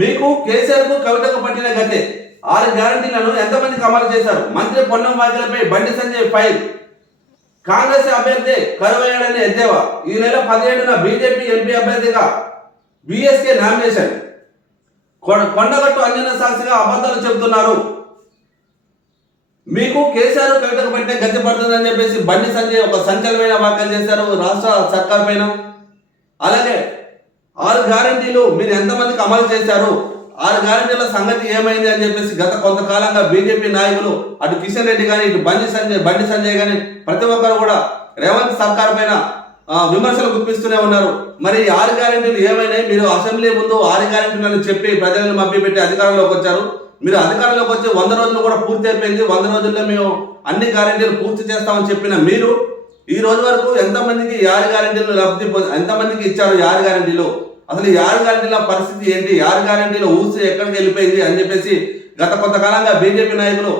మీకు కేసీఆర్ కు కవితకు పట్టిన గతే 6 గ్యారంటీలను ఎంతమందికి అమలు చేశారు? మంత్రి పొన్నం వ్యాఖ్యలపై బండి సంజయ్ ఫైల్. కాంగ్రెస్ అభ్యర్థి కరువయ్యాడని ఎద్దేవా. ఈ నెల 17న బీజేపీ ఎంపీ అభ్యర్థిగా బీఎస్కే నామినేషన్. కొండగట్టు అంజనా సాక్షిగా అబద్ధాలు చెబుతున్నారు. మీకు కేసీఆర్ కవితకు పట్టిన గతి పడుతుందని చెప్పేసి బండి సంజయ్ ఒక సంచలనమైన వ్యాఖ్యలు చేశారు రాష్ట్ర సర్కార్ పైన. అలాగే 6 గ్యారంటీలు మీరు ఎంతమందికి అమలు చేశారు, 6 గ్యారంటీల సంగతి ఏమైంది అని చెప్పేసి గత కొంతకాలంగా బీజేపీ నాయకులు అటు కిషన్ రెడ్డి కానీ ఇటు బండి సంజయ్ కానీ ప్రతి ఒక్కరు కూడా రేవంత్ సర్కార్ పైన విమర్శలు గుప్పిస్తూనే ఉన్నారు. మరి 6 గ్యారంటీలు ఏమైనాయి? మీరు అసెంబ్లీ ముందు 6 గ్యారంటీలను చెప్పి ప్రజలను మభ్యపెట్టి అధికారంలోకి వచ్చారు. మీరు అధికారంలోకి వచ్చి 100 రోజులు కూడా పూర్తి అయిపోయింది. 100 రోజుల్లో మేము అన్ని గ్యారంటీలు పూర్తి చేస్తామని చెప్పిన మీరు ఈ రోజు వరకు ఎంతమందికి 6 గ్యారంటీలు ఎంతమందికి ఇచ్చారు? 6 గ్యారంటీలు అసలు ఈ 6 గ్యారంటీల పరిస్థితి ఏంటి? 6 గ్యారంటీల ఊసి ఎక్కడికి వెళ్ళిపోయింది అని చెప్పేసి గత కొంతకాలంగా బీజేపీ నాయకులు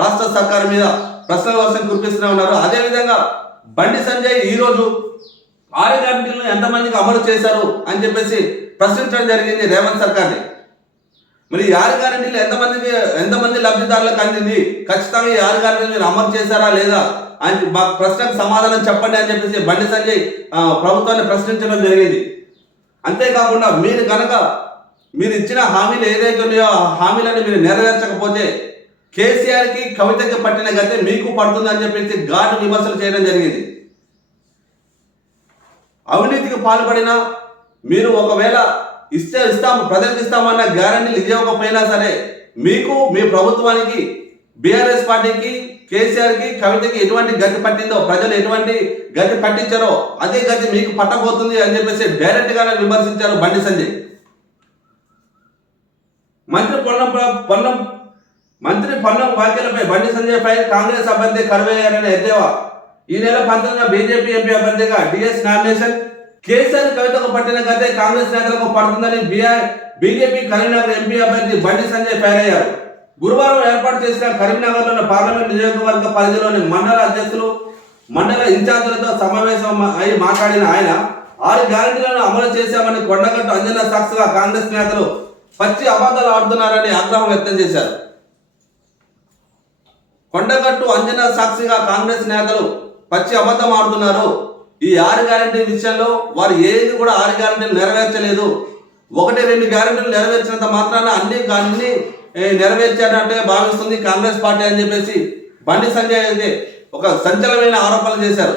రాష్ట్ర సర్కారు మీద ప్రశ్నల వర్షం కురిపిస్తూనే ఉన్నారు. అదేవిధంగా బండి సంజయ్ ఈ రోజు 6 గ్యారంటీలను ఎంతమందికి అమలు చేశారు అని చెప్పేసి ప్రశ్నించడం జరిగింది రేవంత్ సర్కార్ని. మరి 6 గ్యారంటీలు ఎంతమంది లబ్ధిదారులకు అందింది? ఖచ్చితంగా ఈ 6 గ్యారంటీలు మీరు అమలు చేశారా లేదా అని ప్రశ్నకు సమాధానం చెప్పండి అని చెప్పేసి బండి సంజయ్ ప్రభుత్వాన్ని ప్రశ్నించడం జరిగింది. అంతేకాకుండా మీరు ఇచ్చిన హామీలు ఏదైతే ఉన్నాయో ఆ హామీలను మీరు నెరవేర్చకపోతే కేసీఆర్కి కవితకి పట్టిన గతే మీకు పడుతుంది అని చెప్పేసి ఘాటు విమర్శలు చేయడం జరిగింది. అవినీతికి పాల్పడిన మీరు ఒకవేళ ప్రజలకు ఇస్తామన్న గ్యారంటీలు ఇవ్వకపోయినా సరే మీకు మీ ప్రభుత్వానికి బీఆర్ఎస్ పార్టీకి కేసీఆర్కి కవితకి ఎటువంటి గతి పట్టిందో, ప్రజలు ఎటువంటి గతి పట్టించారో అదే గతి మీకు పట్టబోతుంది అని చెప్పేసి డైరెక్ట్ గానే విమర్శించారు బండి సంజయ్. మంత్రి పొన్నం వ్యాఖ్యలపై బండి సంజయ్ పై కాంగ్రెస్ అభ్యర్థి కరువయ్యారని ఎద్దేవా. ఈ నెల 19న బీజేపీ ఎంపీ అభ్యర్థిగా డిఎస్ నామినేషన్. కేసీఆర్ కవితకు పట్టిన గతే కాంగ్రెస్ నేతలకు పడుతుందని బీజేపీ కరీంనగర్ ఎంపీ అభ్యర్థి బండి సంజయ్ ఫైర్ అయ్యారు. గురువారం ఏర్పాటు చేసిన కరీంనగర్లోని పార్లమెంట్ నియోజకవర్గ పరిధిలోని మండల అధ్యక్షులు, మండల ఇన్ఛార్జీలతో సమావేశం అయి మాట్లాడిన ఆయన 6 గ్యారంటీలను అమలు చేశామని కొండగట్టు అంజనా సాక్షిగా కాంగ్రెస్ నేతలు పచ్చి అబద్ధాలు ఆడుతున్నారని ఆగ్రహం వ్యక్తం చేశారు. కొండగట్టు అంజనా సాక్షిగా కాంగ్రెస్ నేతలు పచ్చి అబద్ధం ఆడుతున్నారు. ఈ 6 గ్యారంటీ విషయంలో వారు ఏది కూడా 6 గ్యారంటీలు నెరవేర్చలేదు. 1-2 గ్యారంటీలు నెరవేర్చినంత మాత్రాన అన్ని నెరవేర్చారంటే భావిస్తుంది కాంగ్రెస్ పార్టీ అని చెప్పేసి బండి సంజయ్ అయితే ఒక సంచలనమైన ఆరోపణలు చేశారు.